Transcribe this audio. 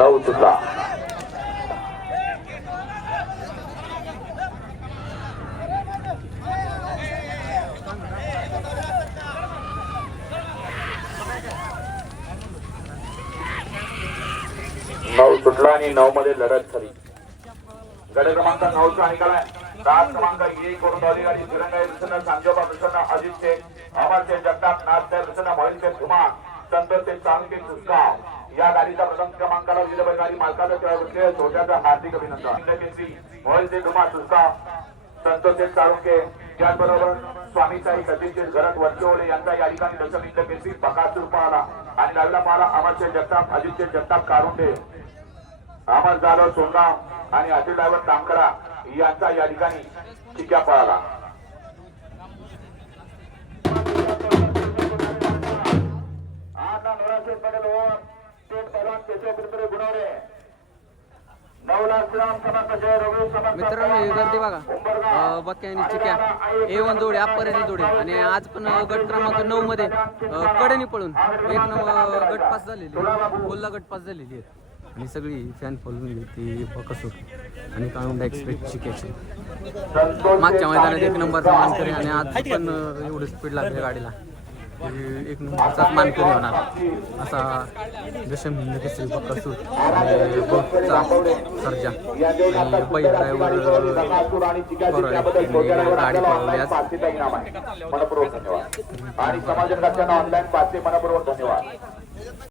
नऊ सुटला नऊ सुटला आणि नऊ मध्ये लढत झाली. गड क्रमांक नऊचा निकालाय दहा क्रमांक एक करून अधिकारी गाडी तिरंगा प्रसन्न सांजोबा प्रसन्न अजित शेख अमर शेख जगताप नाथसाहेब प्रसन्न मोहिल शेख धुमा संत शेख चालुके सुसगाव या गाडीचा प्रथम क्रमांकाला विजय गाडी मालकाचा खेळ छोट्याचं हार्दिक अभिनंदन. धुमा सुसगाव संतोष चाळुंके त्याचबरोबर स्वामीसाई गतीशील घरत वर्चोळे यांचा या ठिकाणी दशमिंद केसरी बकासूर पाहला आणि लागला पाहला अमर शेख जगताप अजित शेख जगताप कारुंडे अमर जाधव सोनगाव आणि अजित ड्रायव्हर तांकरा यांचा या ठिकाणी चिक्या पळाला. आता नवरात्र पडेल वर मित्रांनो ही गर्दी बघा. अं, बक्या आणि चिक्या. ए वन जोडे अपराजी जोडे. आणि आज पण गट क्रमांक नऊ मध्ये कडेने पळून एक नंबर गट पास झालेली कोल्हा गट पास झालेली आहे. आणि सगळी फॅन फॉलोइंग ती बकसूर आणि काळुंडा एक्सप्रेस चिक्याची. मागच्या मैदानात एक नंबरचा मानकरी आणि आज पण एवढं स्पीड लागली गाडीला. एक नंबरचाच मानकरी होणार असा दशम हिंद केसरी म्हणजे बकासूर आणि बघचा सर्जा. आणि बैल ड्रायव्हर गाडी पळवली आज. आणि समाज ऑनलाईन पाचशे मनपूर्वक धन्यवाद.